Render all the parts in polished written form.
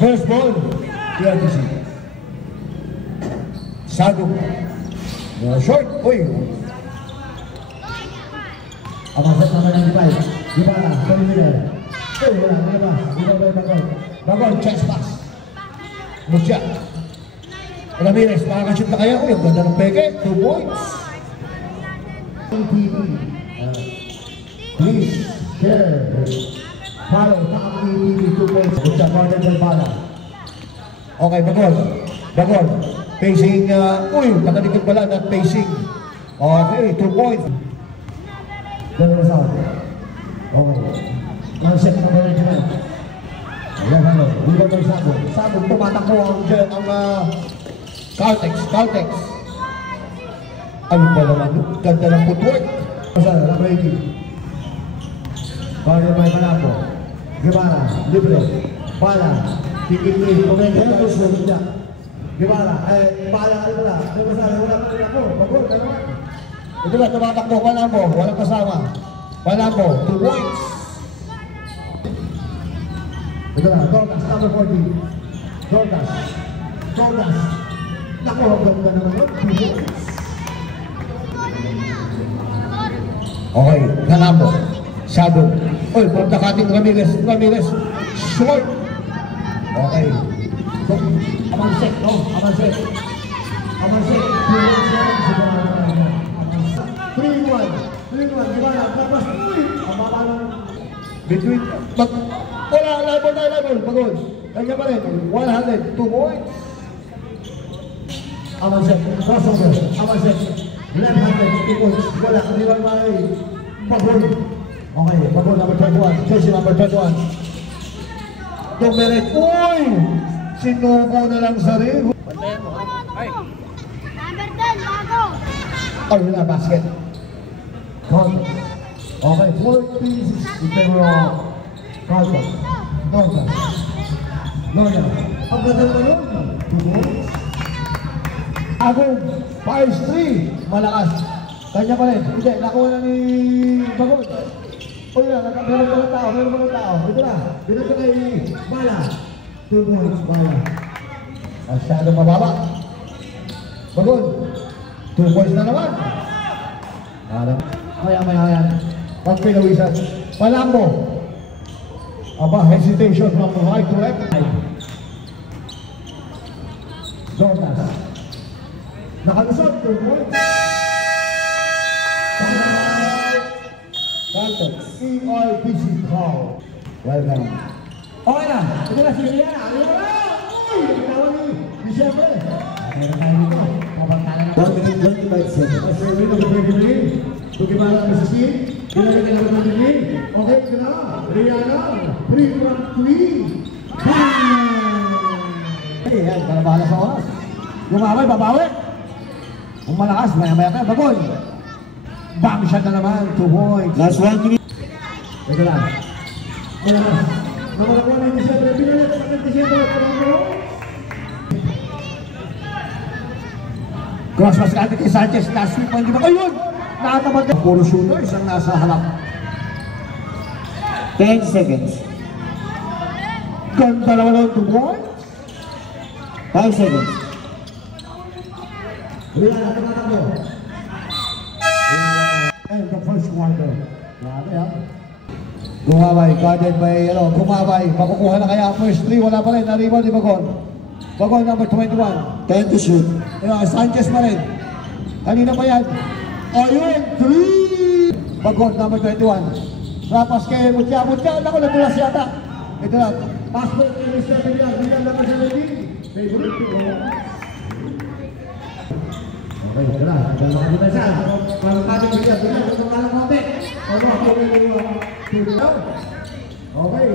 First ball, PRTC. Sago. Short. Uy. Amasat naman ang Dipay. Gimana? Pemilir. Uy, wala. Diba? Bagol. Bagol, chest pass. Musya. Ramirez, makakashoot na kaya. Uy, ang ganda ng peke. 2 points. Please share. Follow. TV 2 points. Musya, Gordon del Bala. Okay, Bagol. Pacing, uy, nakalikod pala, not pacing. Okay, 2 points. Dalawa sa out. Okay. Concept na ba rin yun? Ayan, ano? Hindi ba Sabog? Sabog, tumatakbo ang Caltex. Ano ba naman? Ganda ng footwork. Saan? Rabrady. Barrio by Malapo. Guevara. Libre. Bala. Kikikli. Kumenta. Susunod. Guevara. Bala ka pala. Wala pa rin ako. Bagol. Dalawa. Ito ba, tumatakbo. Palambo. Walang kasama. Palambo. 2 points. Ito na. Dorcas. Number 40. Dorcas. Naku, ang ganda naman. 2 points. Okay, Palambo. Shadow. Uy, pagkakating Ramirez. Short. Okay. Amansek, no? Amansek. 3-1. Gimana? Tapos, Between, wala, level. Bagol. Kanya pa rin. 100. 2 points. Amansek. Crossover. Amansek. Left-handed. 2 points. Wala. Hindi ba may Bagol. Okay. Bagol number 21. Jersey number 21. Domeret. Uy! Sinubo na lang sa rin. Ay! Number 10, bago! Ay, wala, basket. Okay, 4 pieces. Pero, Carlton. Lona. Ang ganda naman yun. 2 points. Agong, fires 3. Malakas. Kanya pa rin. Hindi, nakuha na ni Bagol. O yan, meron pa ng tao. Ito na. Binito kay Bala. 2 points, Bala. Masyadong mababa. Bagol. 2 points na naman. Maya yan. Pagpinawisan. Palambo. Aba, hesitation from right to left. Dorcas. Nakalusot, 2 points. Carlton. ERBC call. Welcome. Okay na. Ito na si Liliana. Uy! Ginawa ni Diciembre. Meron tayo dito. Papantalan na. 1 minute 25 seconds. Kasi rin ang pwede. Bagaimana ang sasasin? Ginagawa ka naman natin. Okay, ito na. Rihanna. 3 from 3. Hey, yan. Para bahala sa oras. Gumaway, babawi. Kung malakas, maya-maya ka. Bagol. Bang shot na naman. 2 points. Last 1 minute. Ito lang. Malakas. Nakalakuha ng Diciembre. Pinalit ng Diciembre. Cross pass natin kay Sanchez. Last week, hindi ba? Ayun! Nakatamad na. Puro shooters ang nasa halap. 10 seconds. Ganda naman ng 2 points. 5 seconds. Rihanna, tumatakbo. And the first quarter. Grabe ha. Gumabay, guarded by, gumabay. Makukuha na kaya first 3. Wala pa rin. Nariban ni Bagol. Bagol number 21. 10 to shoot. Sanchez pa rin. Kanina pa yan. Ayun, 3! Bagol number 21. Rapas kay Mutya. Ako natulas yata. Ito lang. Passport kay Mr. Villar. Villar number 17. Favorite to go. Okay, ito na. Dalawa ka dito saan. Parang kating Villar. Villar, ito ka lang konti. Okay,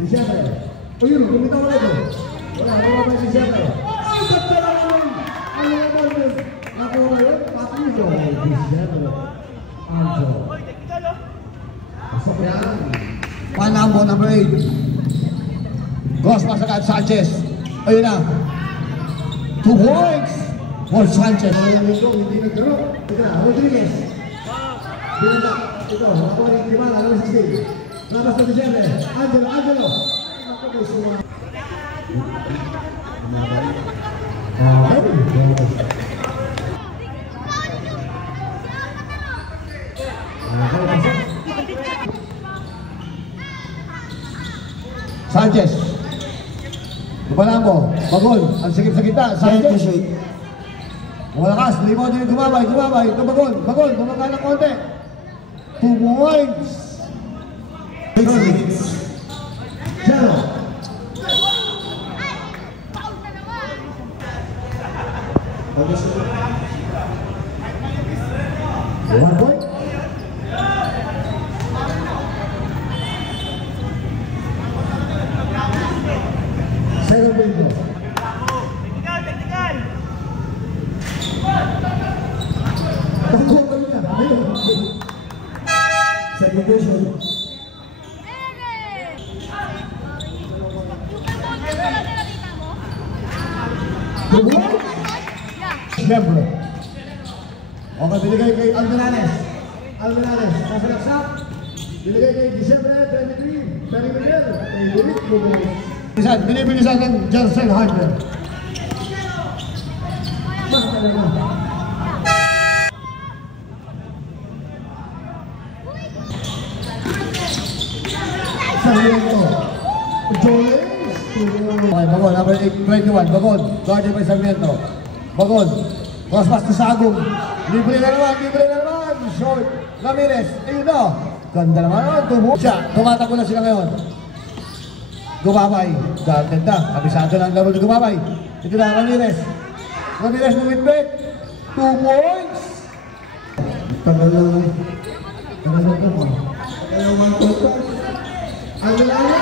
Diciembre. O yun, kumita mo ito. Wala ba Diciembre? Ay, ganda na naman! Ano naman yun? Ako yun, Patricio. Diciembre. Anjo. Pasok yan. Palambo number 8. Cross pass agad Sanchez. Ayun na. 2 points for Sanchez. Hindi nagdaro. Ito na, Rodriguez. Binanda. Ito, ako rin Kimana, 16. Labas na Diciembre. Angelo. Sanchez. Lupalan mo. Bagol. Ang sikip sa kita. Sanchez. Malakas. Limo din gumabay. Ito Bagol. Bumaka ng konti. 2 points. 6 minutes. Zero. One point. Second window. Technical. Segregation. Siyempre. Okay, binigay kay Almenares. Nasa laksak. Binigay kay December 23. Perry Miguel. Kay David Bumulong. Binibilisan ng Jansen Harder. Sarmiento. Jones. Okay, Bagol. Number 21. Bagol. Guardian by Sarmiento. Bagol. Crosspass to Sagong. Libre na naman. Short. Ramirez. Ayun na. Ganda naman. Tubo siya. Tumatakbo na sila ngayon. Gumabay. Ganda. Kabisado ng laro ni Gumabay. Ito na Ramirez. Ramirez mo win-back. 2 points. Tagal mo. Ang lalaki.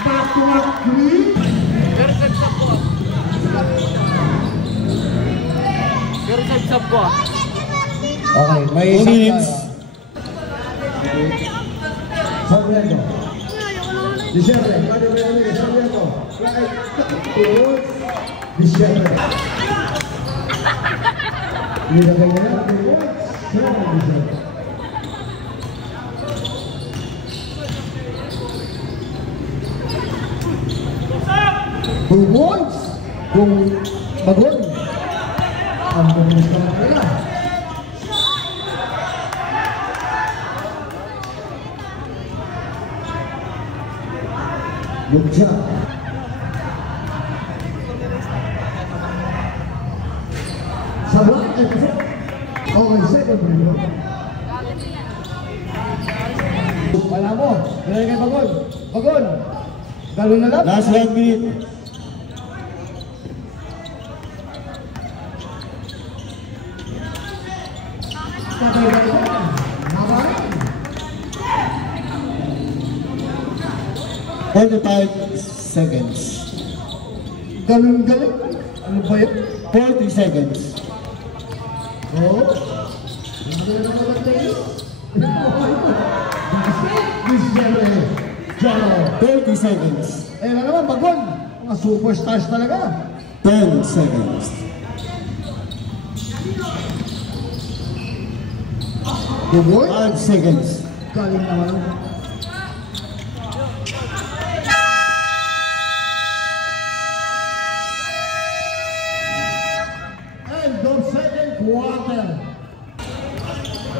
Back to back 3. Pero sab ko. Okay, may isang Sarmiento. Diciembre. Sarmiento. Diciembre. Nilagay na yan. Diciembre. Two points. Kung Bagol. Ang pumilis ka na nila. Good job. Sabang episode. Okay, second window. Wala mo. Kaya kay Bagol. Galo na lang. Last 1 minute. Nabay. 45 seconds. Galing. Ano ba yun? 40 seconds. Oo. 30 seconds. Eh, na naman, Bagol. Mga superstars talaga. 10 seconds. Buboy? 5 seconds. Galing naman. End of second quarter.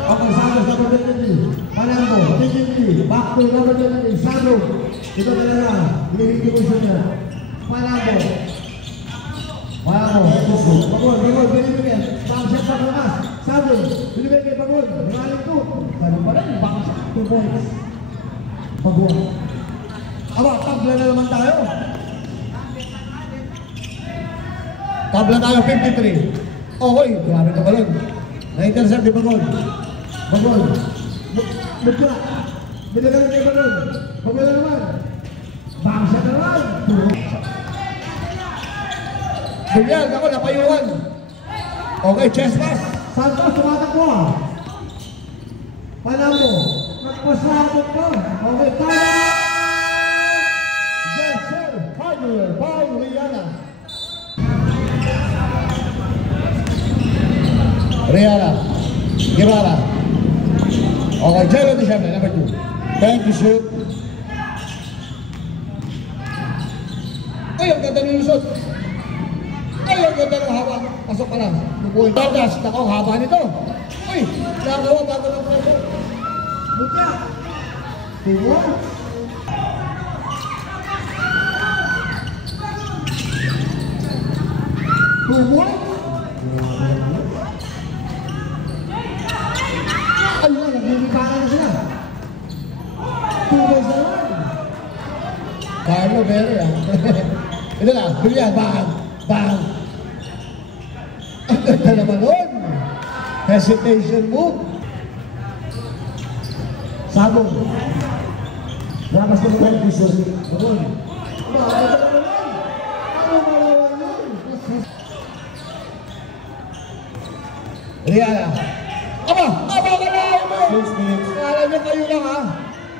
Okay, Santos number 23. Panambo, Tigili. Back to number 23. Santos. Ito na lang. Binigay ko siya niya. Panambo. Bagol, binigay. Backshot sa lakas. Santos. Binigay kay Bagol. Maling to. Ganun pa rin. Backshot. 2 points. Bagol. Aba, tabla na naman tayo. Tabla tayo, 53. Okay, grabe ka ba rin? Na-intercept ni Bagol. Bukla. Binigay kay Bagol. Bagol na naman. Backshot na naman. Bigyan, ako napayuan. Okay, chest pass. Santos, tumatakbo. Panamo. Nagpasabot ka. Okay, tama. Yes, sir. Hardware, Paul Rihanna. Guevara. Okay, Jero Diciembre, number 2. Thank you, sir. Ay, ang ganda ng lusot. Ay, ang ganda ng hawak. Pasok pa lang. Bubuhin. Bardas, nako, haba nito. Uy, nagawa bago ng preso. Buka. Buka. Buka. Ay, naglilipakan na sila. Buka sa naman. Carlo Berry, ah. Ito na, bilyan, bang, bang. Ang ganda naman nun. Hesitation move. Sabong. Lakas na naman, gusto. Doon. Rihanna. Aba, ka na! Kala niyo kayo lang, ha?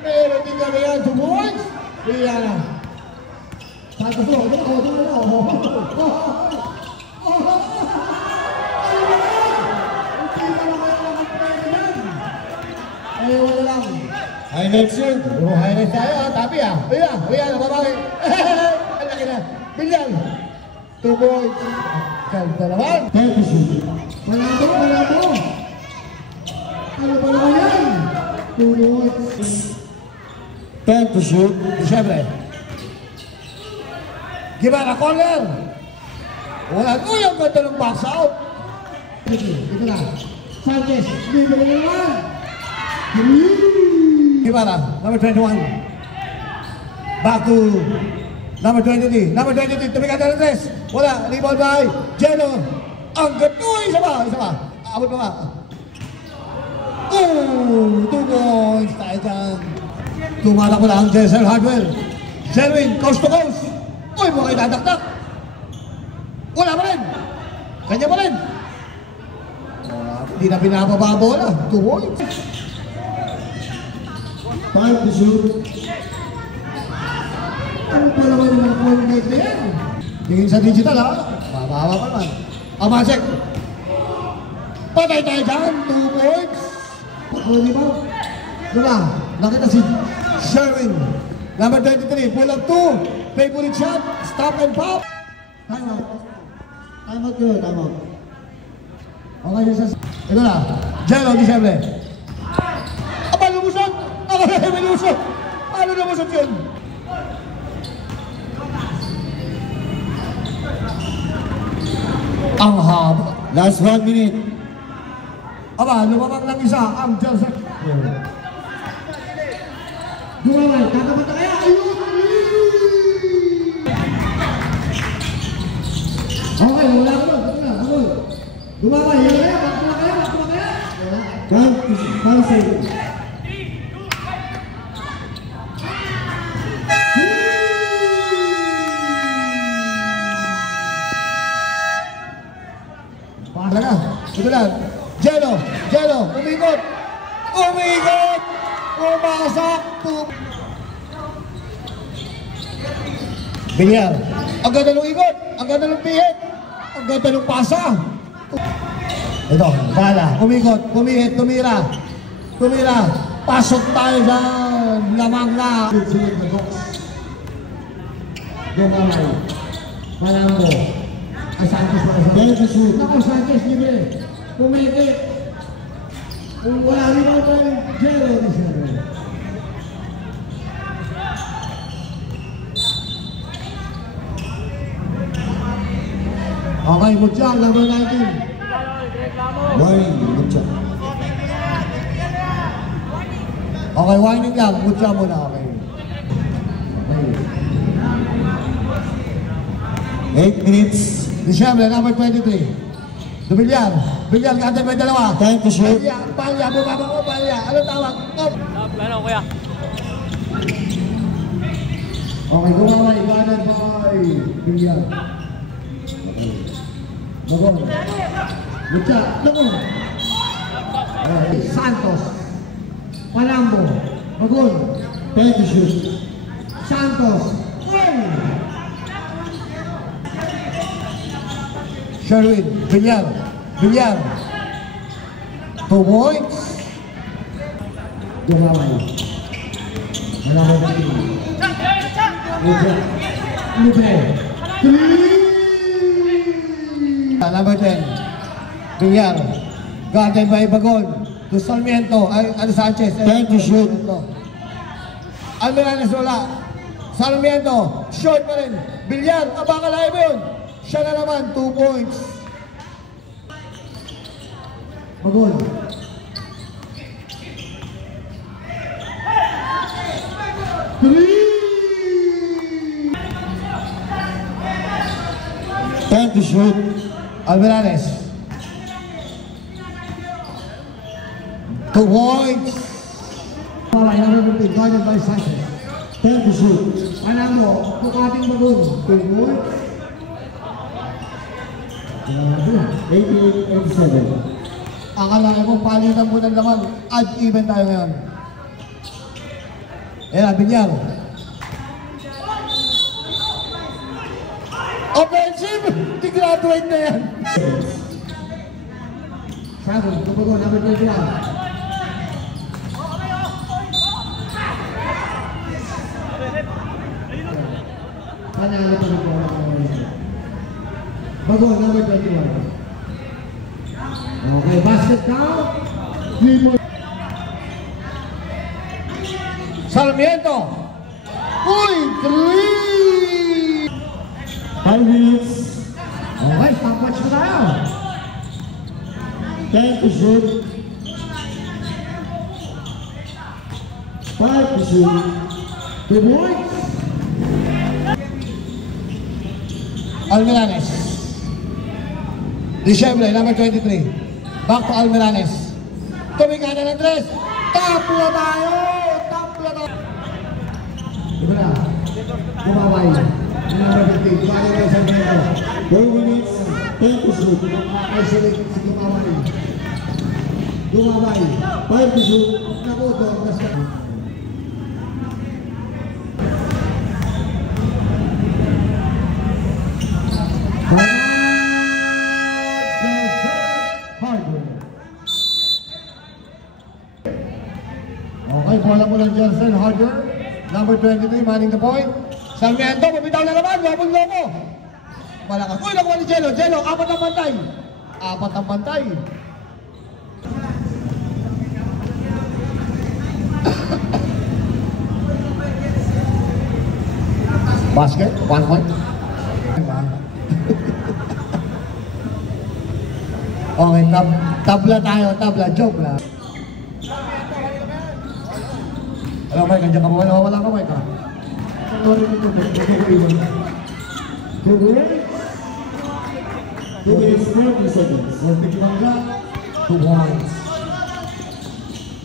Pero di ka na yan, tumuwan. Rihanna. Santos mo, ito na. Ay, wala lang. Highlights yun. Puro highlights tayo, ha? Tapi, ha? Rihanna, babawi. Ang laki na. Bilyan. 2 points. Ganda naman. Malabo. Ano ba naman yan? 2 points. 10 to shoot. Siyempre. Gimana corner? Wala. Uy, ang ganda ng box out. Ito na. Sanchez. Bibili naman. Gimana? Number 21. Back to number 23. Number 23. Tumikat na ng 3. Wala. Rebound by Jello. Ang ganda. Uy, isa pa. Abot pa nga. 2 points. Tayo dyan. Tumalak mo lang Jessel Hardwell. Sherwin, coast to coast. Uy, mo kayo dadaktak. Wala pa rin. Kanya pa rin. Hindi na pinapaba bola. 2 points. 5 to shoot. Ano pa naman yung mga coordinate na yan? Tingin sa digital, ha? Mabawa pa naman. Amasek. Patay tayo dyan. 2 points. Di ba? Diba? Nakita si Sherwin. Number 23. Pull up 2. Favorite shot. Stop and pop. Time out. Time out yun. Time out. Okay yun sa... Ito na. Jello, Disyembre. Aba, lumusot! May lumusot! Paano lumusot yun? Ang haba. Last 1 minute. Aba, lumabang ng isa. Ang Joseph. Dumawal. Kakabata kaya. Ayun! Okay, wala ko doon. Dumawal. Yan kaya. Bakit kaya? Para sa'yo. Talaga. Ito lang. Jello. Umikot. Pumasok. Bilyar. Ang ganda ng ikot. Ang ganda ng pihit. Ang ganda ng pasa. Ito. Bala. Umikot. Pumihit. Tumira. Pasok tayo dyan. Lamang na. Dumamay. Malambo. Santos para sa Belgium. Naku, Sanchez libre. Pumikit. Kung wala rin ako tayo, Jello Disyembre. Okay, Mutya, number 19. Warning, Mutya. Okay, warning lang. Mutya muna. Okay. 8 minutes. Disyembre, number 23. Dumilyar, kanta may dalawa. Time to shoot. Palya, bumaba ko, Palya. Anong tawag? Ano, kuya? Okay, gumawa, guarded by Bilyar. Bagon. Lucha, Bagon. Santos. Malambo. Bagon. Time to shoot. Santos. Sherwin, Bilyar. 2 points. Dumaway. Malambo. Libre. Number 10. Villar. Guarded by Bagol. To Sarmiento. Ano Sanchez. Time to shoot. Almiranes wala. Sarmiento. Short pa rin. Villar. Abakalain mo yun. Siya na naman. 2 points. Bagol. Time to shoot. Almiranes. 2 points. Number 15, guarded by Sanchez. Time to shoot. Alam mo, bukating Bagol. 2 points. 88-87. Akala ko palitan mo ng laman. At even tayo ngayon. Ayan, Villar. Offensive! Di-graduate na yan. Travel, Bagol, number 21. Panalo pa rin po. Bagol, number 21. Okay, basket count. 3 points. Sarmiento. Uy, 3! 5 minutes. Okay, stopwatch na tayo. Time to shoot. 5 to shoot. 2 points. Almiranes. Diciembre, number 23. Back to Almiranes. Tumika na ng 3. Tapla tayo! Tapla tayo! Diba na? Kumaway. Number 15. Bali na sa Mendo. 4 minutes. Time to shoot. Isolate si Kumaway. Kumaway. 5 to shoot. Nakuto. Okay, bola mo ng Johnson Harder. Number 23, manning the point. Sarmiento, mabitaw na naman. Lobong-lobo. Malakas. Uy, nakuha ni Jello. Jello, 4 ang pantay. 4 ang pantay. Basket, 1 point. Okay, tabla tayo, tabla. Joke lang. Alam mo, nandiyan ka mo. Wala ka, Mike. Sorry mo ito. Good work. 2 minutes, 40 seconds. Ortig Mangga. 2 points.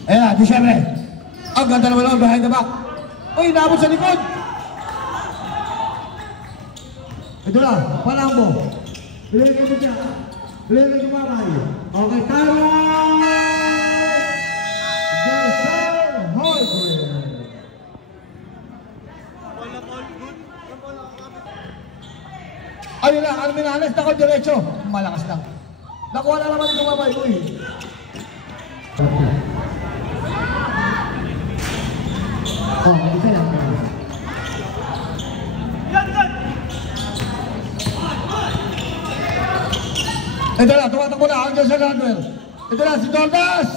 Ayan, Diciembre. Ang ganda naman naman behind the back. Uy, naabot sa likod. Ito na, Palambo. Bilagay mo siya. Bilagay mo mamay. Okay, tama! Jason Harper. Ayun na, Almiranes, takot diretso. Malakas lang. Nakuha na naman ito mamay. Uy. Oh, isa lang. Ito na, tumatakbo na. Hanggang sa Gladwell. Ito na, si Dordas.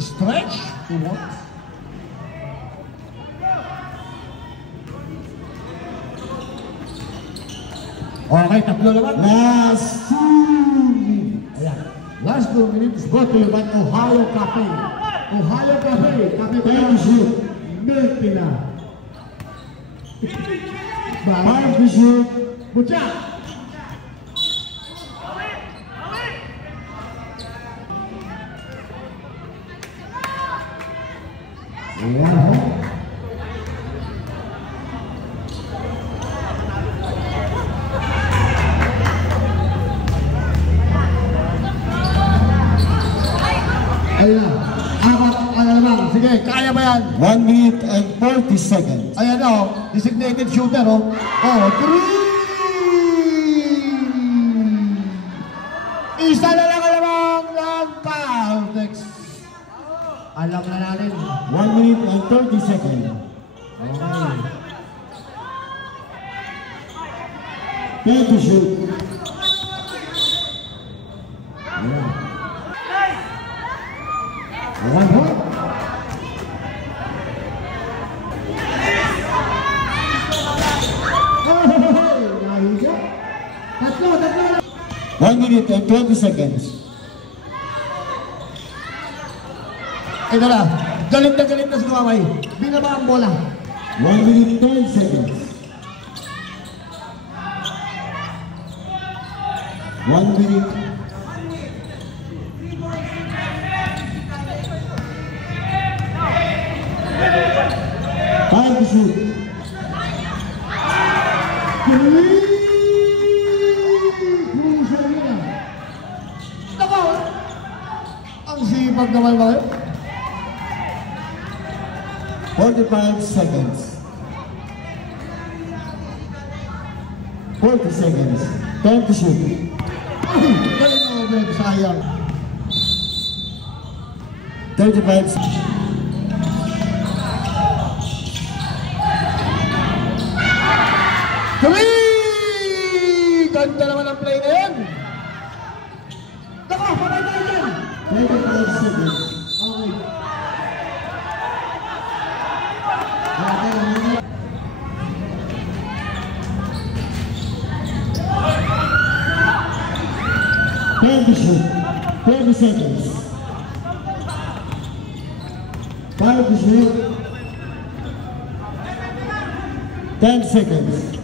Stretch. Okay, tatlo naman. Last 2 minutes. Ayan. Last 2 minutes brought to you by Ohio Cafe. Ohio Cafe. Cafe ba yan? Milk nila. 5 to shoot. Butya. Ayan, ho. Ayun na. Apat, ano naman. Sige, kaya ba yan? 1 minute and 40 seconds. Ayan na, oh. Designated shooter, oh. Oh, 3! Isa na lang alamang ng Caltex. Alam na natin. 1 minute and 30 seconds. Okay. 10 to shoot. One point. Tatlo. 1 minute and 20 seconds. Ito na. Galit na si Kumamay. Binaba ang bola. 1 minute 10 seconds. 1 minute. Time to shoot. Nako! Ang sipag naman ba? 45 seconds. 40 seconds. Time to shoot. Galing mo, Ben. Sayang. 35 seconds. Ganda naman ang play na yan. Nako, patay tayo dyan. 25 seconds. Okay. Time to shoot. 20 seconds. 5 to shoot. 10 seconds.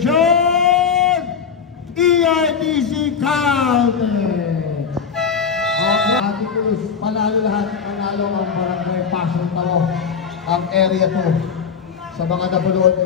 John! EITC Caltex! Ate Cruz, panalo lahat. Panalo ang barangay Pasong Tao. Ang area 2. Sa mga napanood